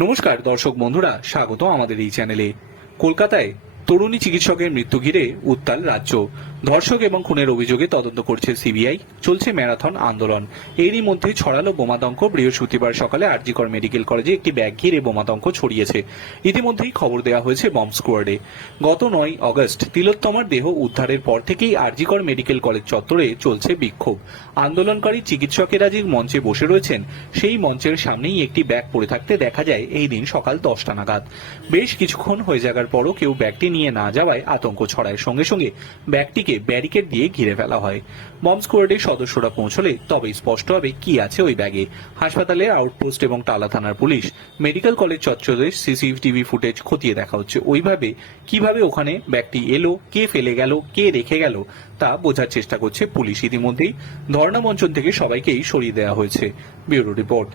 নমস্কার দর্শক বন্ধুরা স্বাগত আমাদের এই চ্যানেলে। কলকাতায় তরুণী চিকিৎসকের মৃত্যু ঘিরে উত্তাল রাজ্য। ধর্ষক এবং খুনের অভিযোগে তদন্ত করছে সিবিআই। চলছে ম্যারাথন আন্দোলন। এরই মধ্যে ছড়ালো বোমাতঙ্ক। বৃহস্পতিবার সকালে আরজিকর মেডিকেল কলেজে একটি ব্যাগ ঘিরে বোমাতঙ্ক ছড়িয়েছে। ইতিমধ্যেই খবর দেওয়া হয়েছে বম্ব স্কোয়াডে। গত নয় অগস্ট তিলোত্তমার দেহ উদ্ধারের পর থেকেই আরজিকর মেডিকেল কলেজ চত্বরে চলছে বিক্ষোভ। আন্দোলনকারী চিকিৎসকেরা যে মঞ্চে বসে রয়েছেন, সেই মঞ্চের সামনেই একটি ব্যাগ পড়ে থাকতে দেখা যায় এই দিন সকাল দশটা নাগাদ। বেশ কিছুক্ষণ হয়ে যাওয়ার পরও কেউ ব্যাগটি নিয়ে না যাওয়ায় আতঙ্ক ছড়ায়। সঙ্গে সঙ্গে ব্যাগটিকে ব্যারিকেড দিয়ে ঘিরে ফেলা হয়। বম্ব স্কোয়াডের সদস্যরা পৌঁছলে তবেই স্পষ্ট হবে কি আছে ওই ব্যাগে। হাসপাতালে আউটপোস্ট এবং টালা থানার পুলিশ, মেডিকেল কলেজ চত্বরের সিসিটিভি ফুটেজ খতিয়ে দেখা হচ্ছে। ওইভাবে কীভাবে ওখানে ব্যাগটি এলো, কে ফেলে গেল, কে রেখে গেল, তা বোঝার চেষ্টা করছে পুলিশ ইতিমধ্যেই। ধর্ণা মঞ্চন থেকে সবাইকেই সরিয়ে দেওয়া হয়েছে। Bureau report.